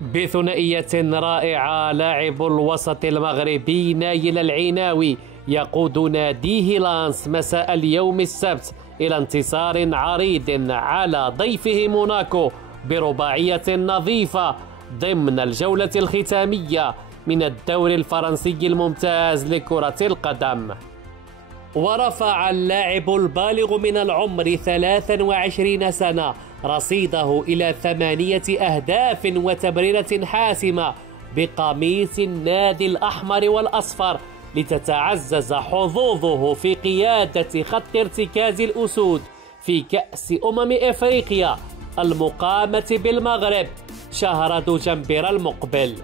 بثنائية رائعة، لاعب الوسط المغربي نايل العيناوي يقود ناديه لانس مساء اليوم السبت إلى انتصار عريض على ضيفه موناكو برباعية نظيفة ضمن الجولة الختامية من الدوري الفرنسي الممتاز لكرة القدم. ورفع اللاعب البالغ من العمر 23 سنة رصيده إلى 8 أهداف وتمريرة حاسمة بقميص النادي الأحمر والأصفر، لتتعزز حظوظه في قيادة خط ارتكاز الأسود في كأس إفريقيا المقامة بالمغرب شهر دجنبر المقبل.